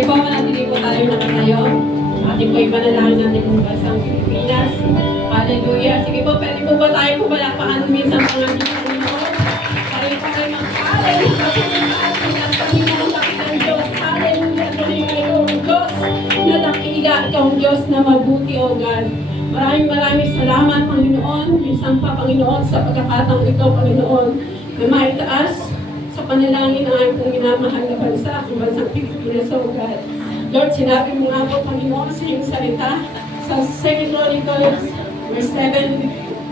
Sige po, manatili po tayo nakatayo. Ating po ipanalangin natin kung bansang Pilipinas. Hallelujah. Sige po, pwede po ba tayo pumalakpakan minsan ang ating Panginoon? Pwede po kayo mag-hallelujah. Panginoon, dakilang Diyos. Hallelujah. Tuloy kayo, Diyos na dakila. Ikaw ang Diyos na mabuti, O God. Maraming salamat, Panginoon. Minsan pa, Panginoon, sa pagkakataong ito, Panginoon, na maitaas sa panalangin ng aming minamahal na bansa, ang bansang Pilipinas, O God. Lord, sinabi mo nga po, Panginoon, sa iyong salita, sa 2 Chronicles,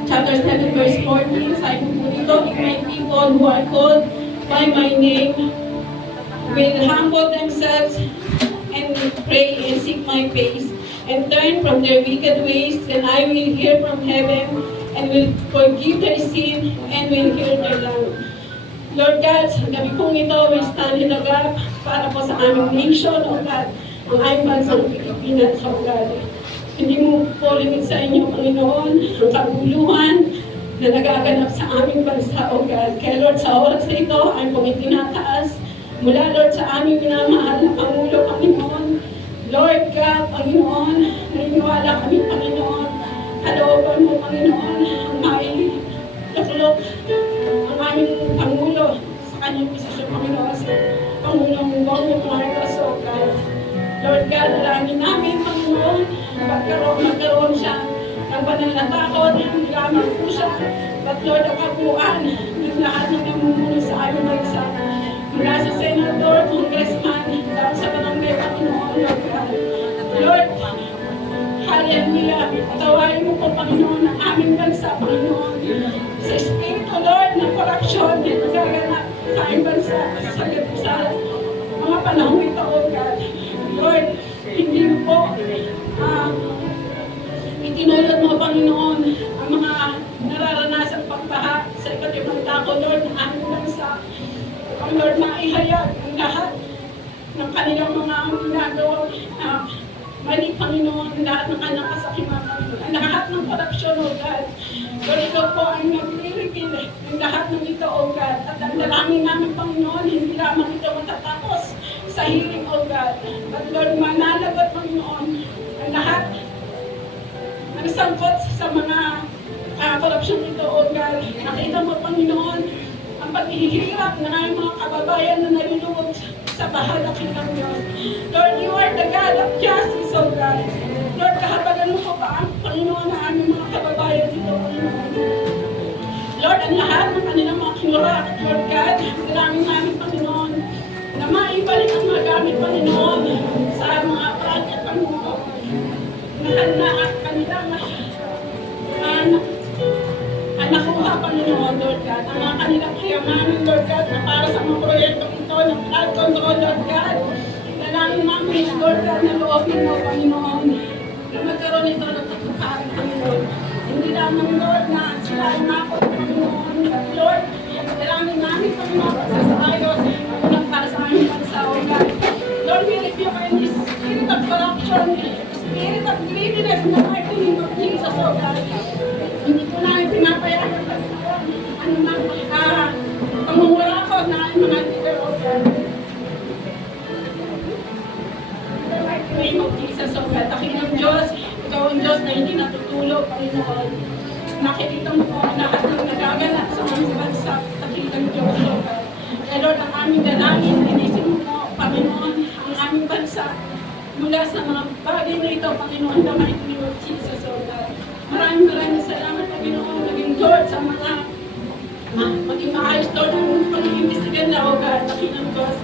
chapter 7, verse 14, sabi mo po dito, if my people who are called by my name will humble themselves and pray and seek my face and turn from their wicked ways, then I will hear from heaven and will forgive their sin and will heal their land. Lord God, sa gabi pong ito, we stand in the gap para po sa aming nation, O God, ang aming bansang Pilipinas, O God. Hindi mo po limit sa inyo, Panginoon, ang kaguluhan na nagaganap sa aming bansa, O God. Kaya Lord, sa oras na ito, ay pong itinataas mula, Lord, sa aming minamahal na Pangulo, Panginoon. Lord God, Panginoon, naniniwala kami, Panginoon, kalooban mo, Panginoon, ang maituklok ang aming Pangulo sa kanyang posisyon, Panginoon, sa Pangulong Bongbong Marcos, O God. Lord God, alangin namin, Panginoon, magkaroon siya ng banal na takot, hindi lamang po siya, but Lord, ang kabuuan ng lahat ng namumuno sa aming bansa. Mula sa Senador, Congressman, down sa barangay, Panginoon, Lord God. Lord, hallelujah, tawain mo po, Panginoon, ang aming bansa, Panginoon. Sa Espiritu, Lord, ng korupsyon, na nagaganap sa aming bansa, sa mga panahon ito, O God. Lord, hindi mo po itinulad mo, Panginoon, ang mga nararanasang pagbaha sa iba't ibang tao, Lord, ng aming bansa. Ang Lord, maihayag ang lahat ng kanilang mga ginagawang mali, Panginoon, lahat ng kanilang kasakiman, ang lahat ng korupsyon, O God. Lord, ikaw po ay nag-reveal ng lahat ng ito, O God. At ang dalangin namin, Panginoon, hindi lamang ito matatapos sa hearing, O God. But Lord, manalagot, Panginoon, ang lahat ng sangkot sa mga korupsyon ito, O God. Nakita mo, Panginoon, ang paghihirap ng aming mga kababayan na nalulubog sa bahal ng Kingdom Diyos. Lord, you are the God of justice, O God. Lord, kahabagan mo po pa ang Panginoon ng aming mga kababayan dito, Panginoon. Lord, ang lahat ng kanilang mga kinurak, Lord God, dalangin namin, Panginoon, na maibalik ang mga gamit, Panginoon, sa mga project, Panginoon, na kanilang nakuha, Panginoon, Lord God, ang mga kanilang kayamanan, Lord God, na para sa mga proyektong ito, ng flood control, Lord God. Dalangin namin, Lord God, na loobin mo, Panginoon, na magkaroon ito ng pagkakaroon, Panginoon. Hindi lamang, Lord, na sila ay makot, Panginoon, but Lord, dalangin namin, Panginoon, sa ayos, ng para sa aming bansa, O God. Lord, we rebuke any spirit of corruption, spirit of greediness, in the mighty name of Jesus, O God. Hindi po namin pinapayagan, Panginoon, ano man, pangungurakot na aming mga leader, O God. In the mighty name of Jesus, O God. Takilang Diyos, ikaw ang Diyos na hindi natutulog, Panginoon. Nakikita mo po ang lahat ng nagaganap sa aming bansa, takilang Diyos, O God. Kaya Lord, ang aming dalangin, inisin mo po, Panginoon, ang aming bansa, mula sa mga bagay na ito, Panginoon, the mighty name of Jesus, O God. Maraming salamat, Panginoon, naging Lord sa mga maging maayos, Lord, ang pag-iimbestigan na, O God, takilang Diyos.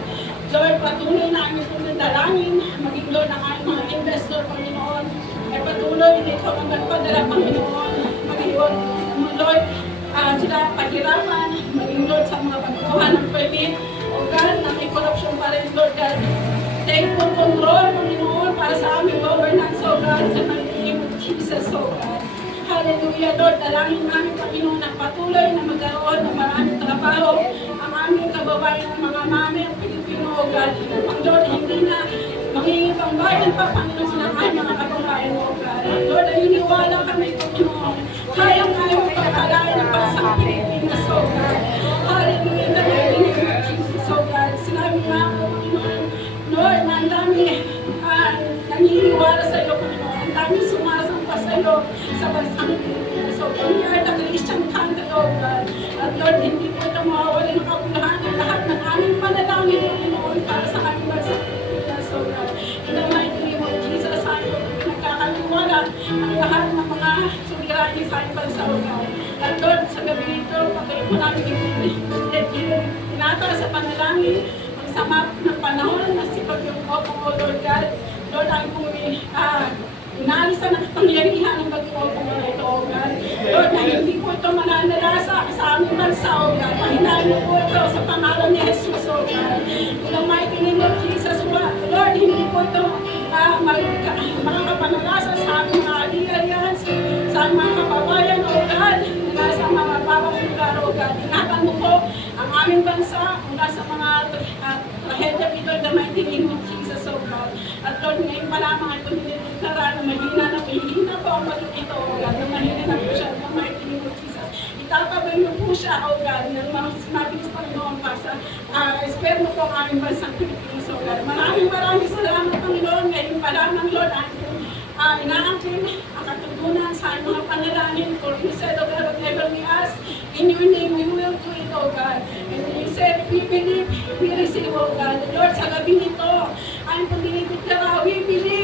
Lord, patuloy na aming dalangin, maging Lord ang aming mga investor, Panginoon, ay patuloy na ikaw ang nagpadala, Panginoon, maging Lord, sila pahirapan, maging Lord sa mga pagkuha ng permit, O God, na may corruption pa rin, Lord God. Take full control, Panginoon, para sa aming governance, O God, sa name of Jesus, O God. Hallelujah, Lord, dalangin namin, Panginoon, na patuloy na magkaroon ng maraming trabaho ang aming kababayan ng mga mami at Pilipino, O God. Ang Lord, hindi na mangingipang bayan pa, Panginoon, ang aming mga kababayan, O God. Lord, ay iniwala kami, Panginoon, kayang-kayang pagkalain ng bansang Pilipinas, O God. Hallelujah, in the name of Jesus, O God. Sinabi nga, Panginoon, Lord, na ang dami naniniwala sa iyo, Panginoon. Ang dami sumasampa sa iyo sa bansang Pilipinas. So, we are the Christian country, oh God. At Lord, hindi po ito mawawala ng kabulahan lahat ng aming panalangin, Panginoon, para sa aming bansang Pilipinas, oh God. In the mighty name of Jesus, sa iyo po nagkakaliwala ang lahat ng mga suliranin sa aming bansa, oh God. At Lord, sa gabi ito, patuloy po namin tinataas sa panalangin ang sama ng panahon na si Pag-ibig o Lord God. Lord, ang inalisan ng kapangyarihan ng Pag-ibig na ito, O God. Lord, na hindi po ito mananalasa sa aming bansa, O God. Mahinahin mo po ito sa pangalan ni Jesus, O God. In the mighty name of Jesus, Lord, hindi po ito makakapanalasa sa aming mga aliyans, sa aming mga kababayan, O God, na nasa mga bawang lugar, O God. Ingatan mo po ang aming bansa mula sa mga trahedya dito in the mighty name of Jesus, O God. At Lord, ngayon pa lamang ito dinideklara na mahina po ang bagyo ito, O God, na mahina na po siya in the mighty name of Jesus. Itatabay mo po siya, O God, ng mga mabilis Panginoon para sa espero mo po ang aming bansang Pilipinas, O God. Maraming salamat, Panginoon. Ngayon pa lamang, Lord, inaangkin ang katutunan sa aming mga panalangin. For you said, O God, whatever we ask, in your name we will do it, O God. And you said, we believe, we receive, O God. Lord, sa gabi nito, ay po dinideklara, we believe,